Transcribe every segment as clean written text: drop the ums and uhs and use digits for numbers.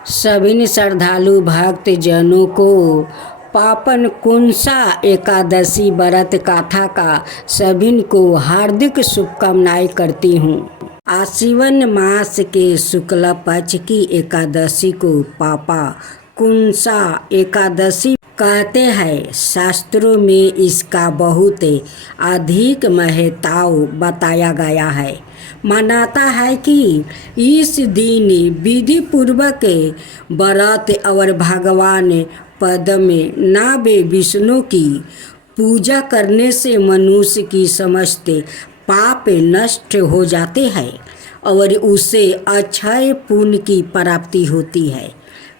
सभी श्रद्धालु भक्त जनों को पावन कुंसा एकादशी व्रत कथा का सभी को हार्दिक शुभकामनाएं करती हूँ। आश्विन मास के शुक्ल पक्ष की एकादशी को पापा कुंसा एकादशी कहते हैं। शास्त्रों में इसका बहुत अधिक महत्व बताया गया है। मानता है कि इस दिन विधि पूर्वक व्रत और भगवान पद में नाभि विष्णु की पूजा करने से मनुष्य की समस्त पाप नष्ट हो जाते हैं और उसे अक्षय पुण्य की प्राप्ति होती है।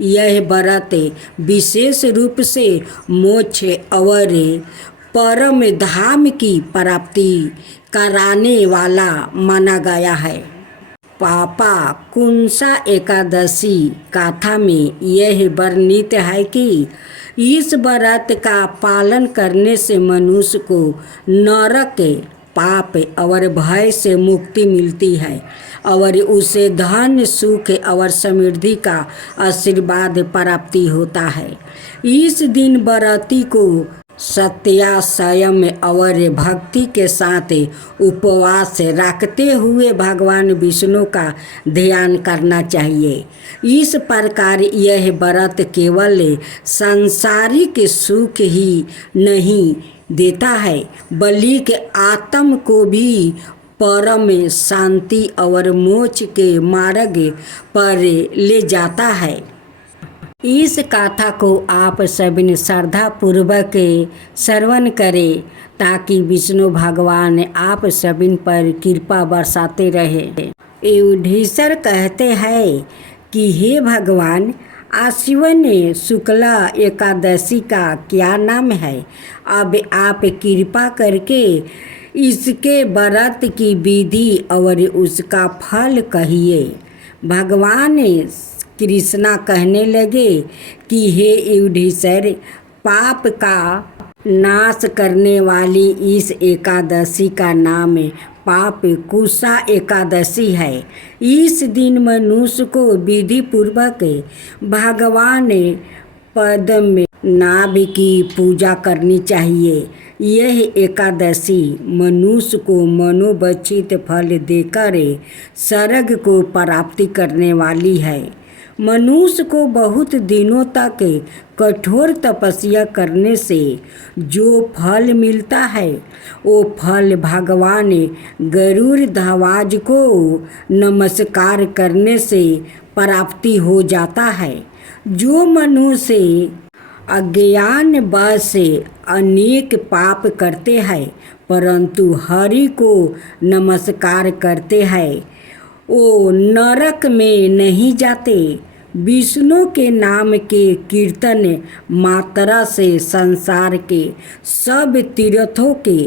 यह व्रत विशेष रूप से मोक्ष और परम धाम की प्राप्ति कराने वाला माना गया है। पापा कुंसा एकादशी कथा में यह वर्णित है कि इस व्रत का पालन करने से मनुष्य को नरक पाप और भय से मुक्ति मिलती है और उसे धन सुख और समृद्धि का आशीर्वाद प्राप्ति होता है। इस दिन व्रती को सत्या संयम और भक्ति के साथ उपवास रखते हुए भगवान विष्णु का ध्यान करना चाहिए। इस प्रकार यह व्रत केवल सांसारिक सुख ही नहीं देता है बल्कि आत्म को भी परम शांति और मोक्ष के मार्ग पर ले जाता है। इस कथा को आप सभी श्रद्धा पूर्वक श्रवण करें ताकि विष्णु भगवान आप सभी पर कृपा बरसाते रहे। युधिष्ठिर कहते हैं कि हे भगवान, आश्विन शुक्ला एकादशी का क्या नाम है? अब आप कृपा करके इसके व्रत की विधि और उसका फल कहिए। भगवान कृष्णा कहने लगे कि हे युधिष्ठिर, पाप का नाश करने वाली इस एकादशी का नाम पाप कुंसा एकादशी है। इस दिन मनुष्य को विधि पूर्वक भगवान पद में नाभि की पूजा करनी चाहिए। यह एकादशी मनुष्य को मनोवांछित फल देकर स्वर्ग को प्राप्ति करने वाली है। मनुष्य को बहुत दिनों तक कठोर तपस्या करने से जो फल मिलता है वो फल भगवान गरुड़ ध्वज को नमस्कार करने से प्राप्ति हो जाता है। जो मनुष्य अज्ञान वश से अनेक पाप करते हैं परंतु हरि को नमस्कार करते हैं वो नरक में नहीं जाते। विष्णु के नाम के कीर्तन मात्रा से संसार के सब तीर्थों के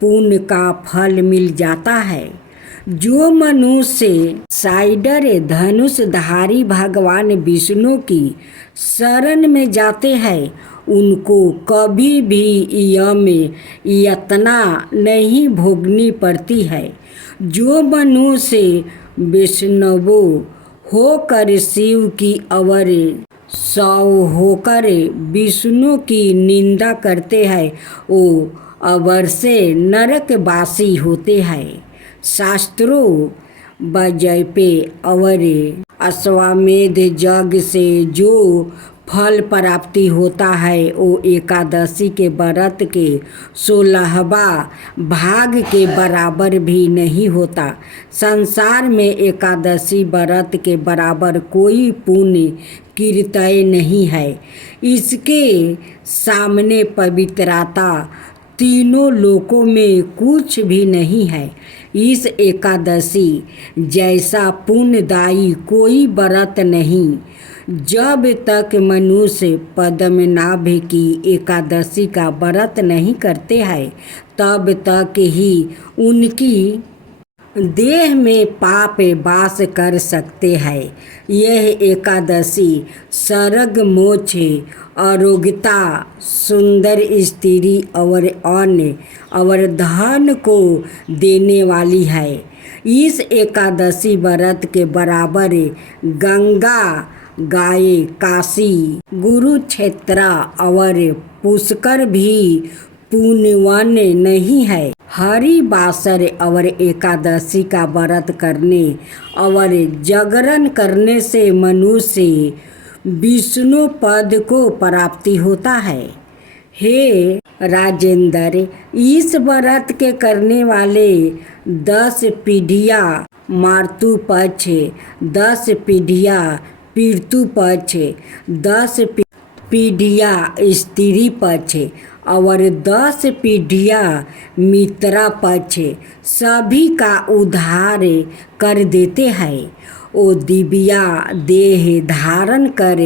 पुण्य का फल मिल जाता है। जो मनुष्य साइडर धनुषधारी भगवान विष्णु की शरण में जाते हैं उनको कभी भी यम यातना नहीं भोगनी पड़ती है। जो मनुष्य वैष्णवो होकर शिव की और सौ होकर विष्णु की निंदा करते हैं वो अवश्य नरकवासी होते हैं। शास्त्रों बजैपे और अश्वमेध यज्ञ से जो फल प्राप्ति होता है वो एकादशी के व्रत के 16वां भाग के बराबर भी नहीं होता। संसार में एकादशी व्रत के बराबर कोई पुण्य कीर्तन नहीं है। इसके सामने पवित्रता तीनों लोकों में कुछ भी नहीं है। इस एकादशी जैसा पुण्यदायी कोई व्रत नहीं। जब तक मनुष्य पद्मनाभ की एकादशी का व्रत नहीं करते हैं तब तक ही उनकी देह में पाप वास कर सकते हैं। यह एकादशी स्वर्ग मोक्ष आरोग्यता सुंदर स्त्री और अन्न और धन को देने वाली है। इस एकादशी व्रत के बराबर गंगा गाये काशी गुरुक्षेत्र और पुष्कर भी पुण्यवान नहीं है। हरिवासर और एकादशी का व्रत करने और जागरण करने से मनुष्य विष्णु पद को प्राप्ति होता है। हे राजेंद्र, इस व्रत के करने वाले 10 पीढ़ियाँ मातृ पक्ष, 10 पीढ़ियाँ पितृ पक्ष, 10 पीढ़ियाँ स्त्री पक्ष और 10 पीढ़ियाँ मित्रा पक्ष सभी का उद्धार कर देते हैं। ओ दिव्या देह धारण कर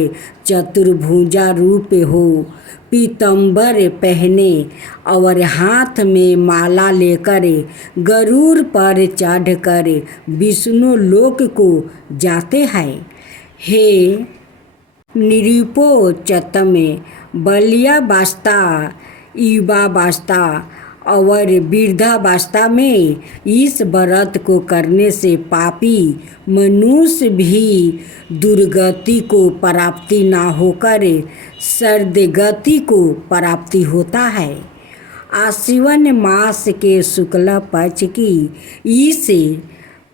चतुर्भुजा रूप हो, पीतंबर पहने और हाथ में माला लेकर गरुड़ पर चढ़कर विष्णु लोक को जाते हैं। हे निरुपोचतम बाल्यावस्था, युवावस्था और वृद्धावस्था में इस व्रत को करने से पापी मनुष्य भी दुर्गति को प्राप्ति ना होकर सद्गति को प्राप्ति होता है। आश्विन मास के शुक्ल पक्ष की इस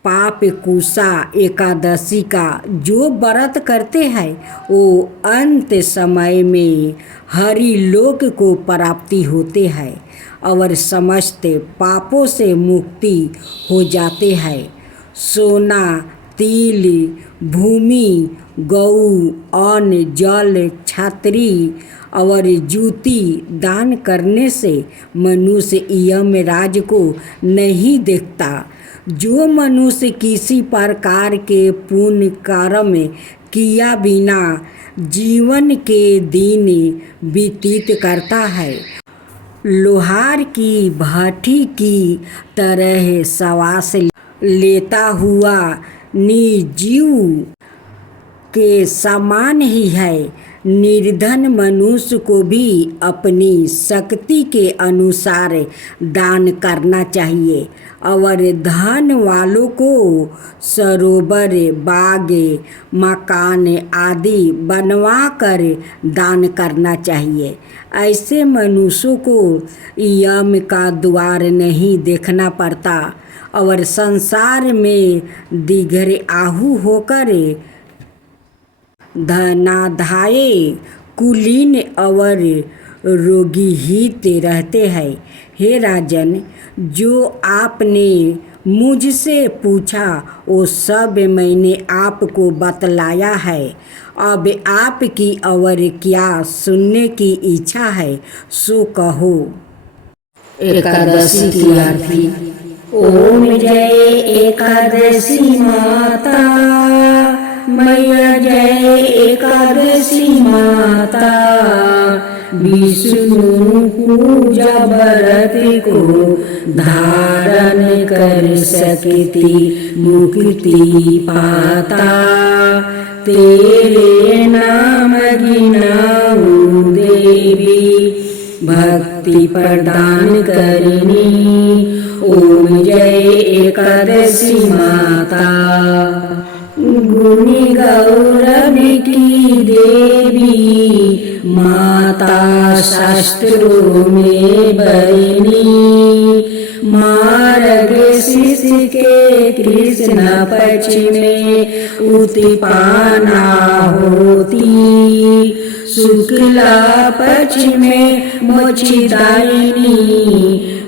पापकुशा एकादशी का जो व्रत करते हैं वो अंत समय में हरिलोक को प्राप्ति होते हैं और समस्त पापों से मुक्ति हो जाते हैं। सोना, तिल, भूमि, गऊ, अन्न, जल, छात्री और जूती दान करने से मनुष्य यमराज को नहीं देखता। जो मनुष्य किसी प्रकार के पुण्य कर्म किया बिना जीवन के दिन व्यतीत करता है, लोहार की भट्ठी की तरह श्वास लेता हुआ निर्जीव के समान ही है। निर्धन मनुष्य को भी अपनी शक्ति के अनुसार दान करना चाहिए और धन वालों को सरोवर, बाग, मकान आदि बनवा कर दान करना चाहिए। ऐसे मनुष्यों को यम का द्वार नहीं देखना पड़ता और संसार में दीर्घ आयु होकर धनाढ्य, कुलीन और रोगी हित रहते हैं। हे राजन, जो आपने मुझसे पूछा वो सब मैंने आपको बतलाया है। अब आपकी और क्या सुनने की इच्छा है सो कहो। एकादशी की आरती। ओम जय एकादशी माता, मैया जय एकादशी माता। विष्णु पूजा व्रत को धारण कर सकती मुक्ति पाता। तेरे नाम गिनाऊं देवी, भक्ति प्रदान करनी। ओम जय एकादशी माता। गुणी गौरव की देवी माता, शास्त्रों में बरनी। मार्ग शीर्ष के कृष्ण पक्ष में उत्पन्ना होती। शुक्ला पक्ष में मोक्षदायिनी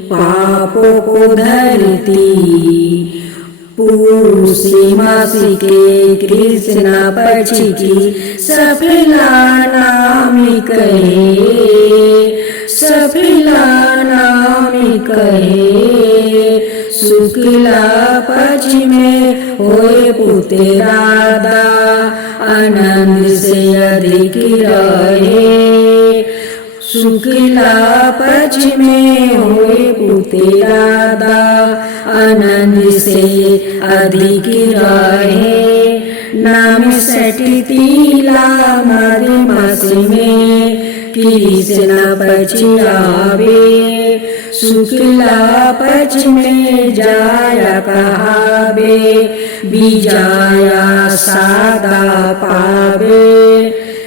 पापों को धरती। पूर्णिमासी के कृष्ण पक्ष की सफला नाम कहे, सफला नाम कहे। शुक्ला पक्ष में होए पुत्र राधा, आनंद से अधिक रहे। शुक्ला पक्ष में होए पुत्र राधा, आनंद से अधिक रहे। नाम सटतीला मद मास में कृष्ण पक्ष आवे। शुक्ला पक्ष में जाया कहावे, बीजाया सादा पावे,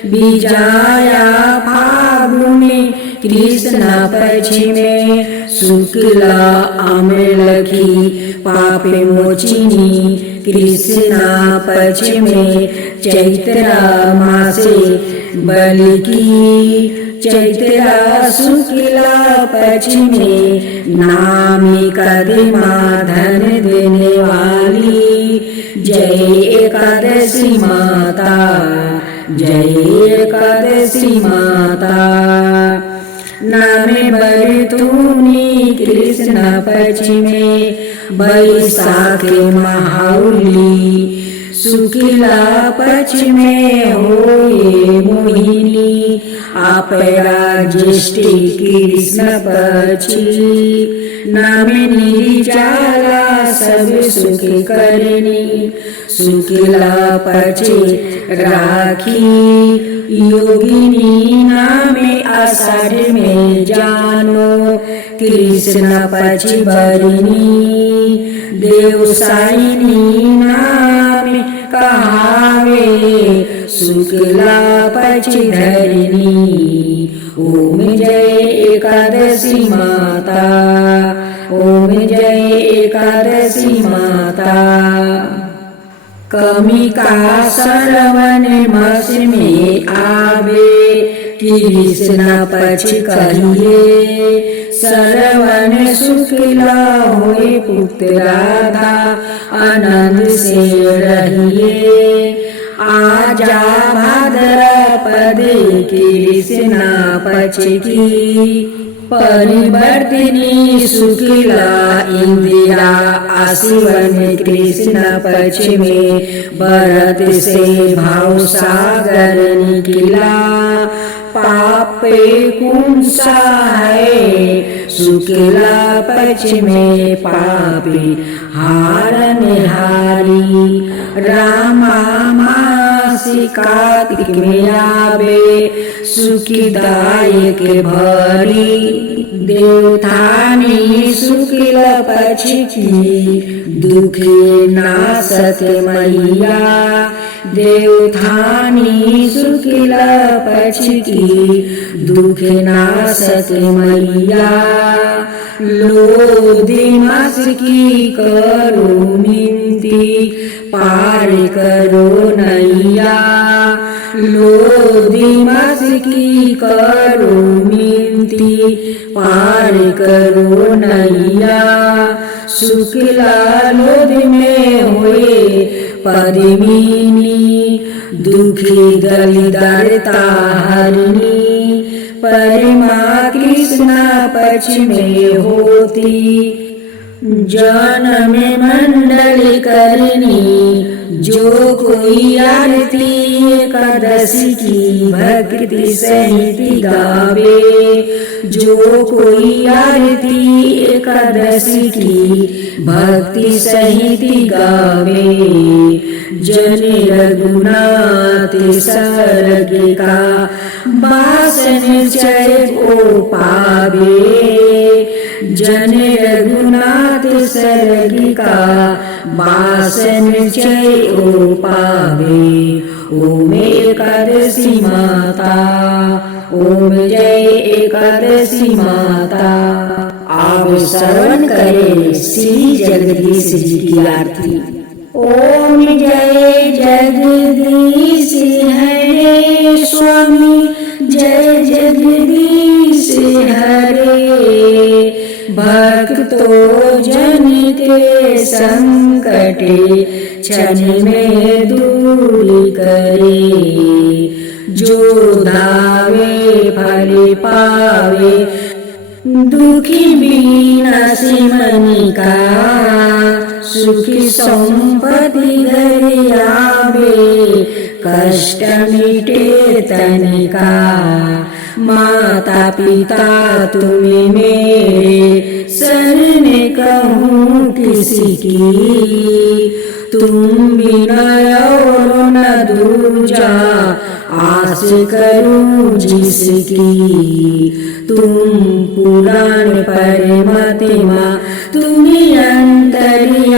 बीजाया फागुनी कृष्ण पक्ष में, शुक्ला अमलखी पापे मोचिनी कृष्ण पक्ष में, चैत्रा मासे बलि की, चैत्रा शुक्ला पक्ष में, नामी कदमा धन देने वाली, जय एकादशी माता, जय एकादशी माता। नामे बरतूनी कृष्ण पक्ष में, बैसाख महाउली, शुक्ला पक्ष में होए मोहिनी, आपरा ज्येष्ठी कृष्ण पक्षी, नामे निर्जला सब सुख करनी, शुक्ला पक्ष राखी, योगिनी नामे आषाढ़ में जानो, कृष्ण पक्ष भरनी, देवसायिनी नामे कहावे, शुक्ला पक्ष धरनी, ओम जय एकादशी माता, ओम जय एकादशी माता। कमी का श्रवण मास में आवे, कृष्ण पक्ष कहिए, श्रवण शुक्ला होए पुत्र राधा, आनंद से रहिए, आजा भाद्रपद कृष्ण पक्ष की, परिवर्तिनी शुक्ला इंदिरा आशिवन कृष्ण पक्ष में, भरत से भाव सागर निकला, पापे कुंसा है, शुक्ला पक्ष में पापी हारन हारी, रामा मासी कार्तिक में आवे, सुखदायक भरी, देवथानी शुक्ल पक्ष की, दुखे नाशक मैया, देवथानी शुक्ल पक्ष की, दुखे नाशक मैया, लोधी मास की करो मिनती, पार करो नैया, लोधी मास की करो मिनती, पार करो नैया, शुक्ला लोध में हुए पद्मिनी, दुखी दलिदरता हरनी, परमा कृष्ण पक्ष में होती, जन्म मंडल करनी, जो कोई आरती एकादशी की भक्ति सहित गावे, जो कोई आरती एकादशी की भक्ति सहित गावे, जन रघुनाथ सर्ग का वासन जय को पावे, जन रघुनाथ सर्ग का वासन जय ओ पावे। ओम एकादशी माता, ओम जय एकादशी माता। आप श्रवण करें श्री जगदीश जी की आरती। ओम जय जगदीश हरे स्वामी, जय जगदीश हरे। भक्तों जन के संकटे क्षण में दूर करे, जो धावे फल पावे, दुखी विनाशी मन का, सुखी संपत्ति घर आवे, कष्ट मिटे तन का। माता पिता तुम्हें मेरे शरण कहूँ किसी की, तुम बिना और न दूजा आस करूं जिसकी। तुम पुराण परमात्मा तुम्ही अंतर्यामी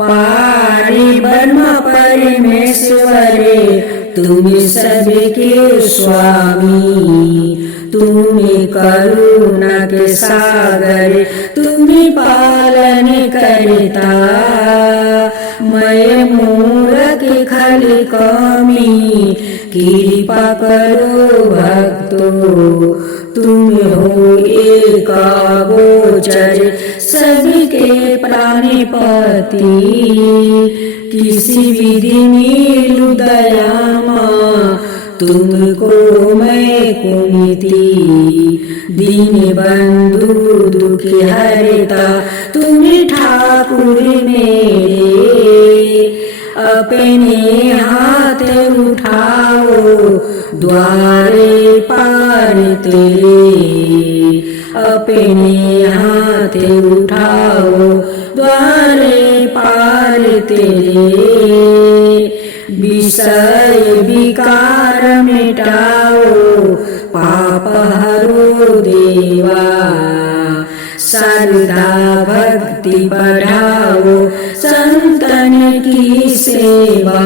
पारे ब्रह्म परमेश्वरे तुम्ही सबके स्वामी तुम्ही करुणा के सागर तुम्ही पालन करता मैं मूर्ख खाली कमी कृपा करो भक्तो तुम हो एक गोचर सबके प्राणपति किसी विधि मिलू दयामा तुमको मैं कुमिति दीन बंधु दुखी हरता तुम्हें ठाकुर मेरे अपने हाथ उठाओ द्वारे पार तेरे अपने हाथ उठाओ द्वारे पार तेरे विषय विकार मिटाओ पाप हरो देवा श्रद्धा भक्ति बढ़ाओ संतन की सेवा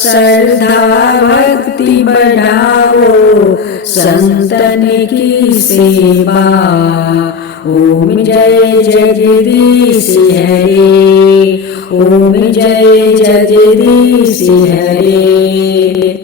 श्रद्धा भक्ति बढ़ाओ संतन की सेवा ओम जय जगदीश हरे ओम जय जगदीश हरे।